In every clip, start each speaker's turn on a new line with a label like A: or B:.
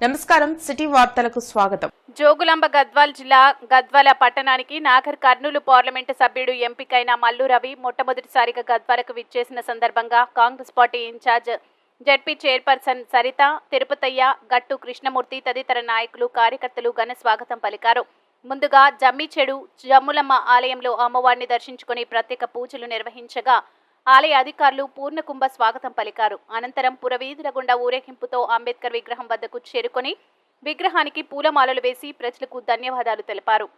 A: నమస్కారం సిటీ వార్తలకు స్వాగతం.
B: జోగులాంబ గద్వాల్ జిల్లా గద్వాల పట్టణానికి నాగర్ కర్నూలు పార్లమెంటు సభ్యుడు ఎంపికైన మల్లు రవి మొట్టమొదటిసారిగా గద్వాలకు విచ్చేసిన సందర్భంగా Congress party in-charge ZP chairperson Saritha Tirupathaiah Gattu Krishnamurthy తదితర నాయకులు కార్యకర్తలు ఘన స్వాగతం పలికారు. ముందుగా జమ్మిచెడు జమ్ములమ్మ ఆలయంలో అమ్మవారిని దర్శించుకుని ప్రత్యేక పూజలు నిర్వహించగా ఆలయ అధికారులు పూర్ణకుంభ స్వాగతం పలికారు. అనంతరం పురవీధుల గుండా ఊరేగింపుతో అంబేద్కర్ విగ్రహం వద్దకు చేరుకొని విగ్రహానికి పూలమాలలు వేసి ప్రజలకు ధన్యవాదాలు తెలిపారు.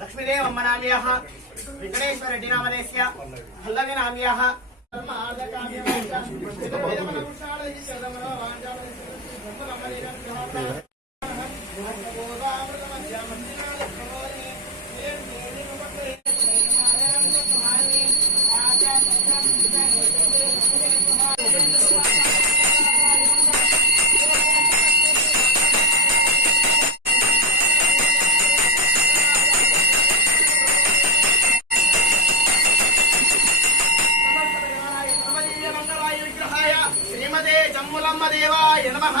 C: लक्ष्मीदेव अम्मनाम्याः वेङ्कटेश्वररेड्डिनामधेस्य भल्लविनाम्याः धर्म ब्रह्मदेवाय नमः।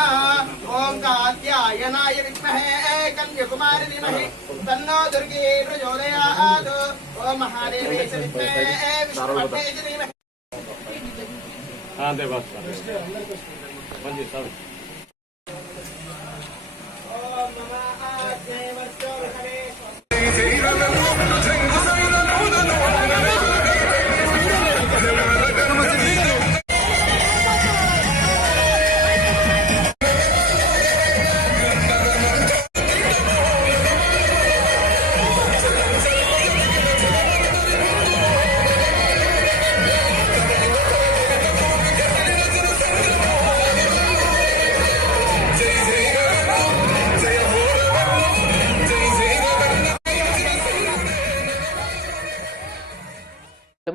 C: ॐ कात्यायनाय विद्महे कन्याकुमारी धीमहि तन्नो
D: दुर्गे प्रचोदया ॐ महादेवे
C: च विद्महे विष्णुपते च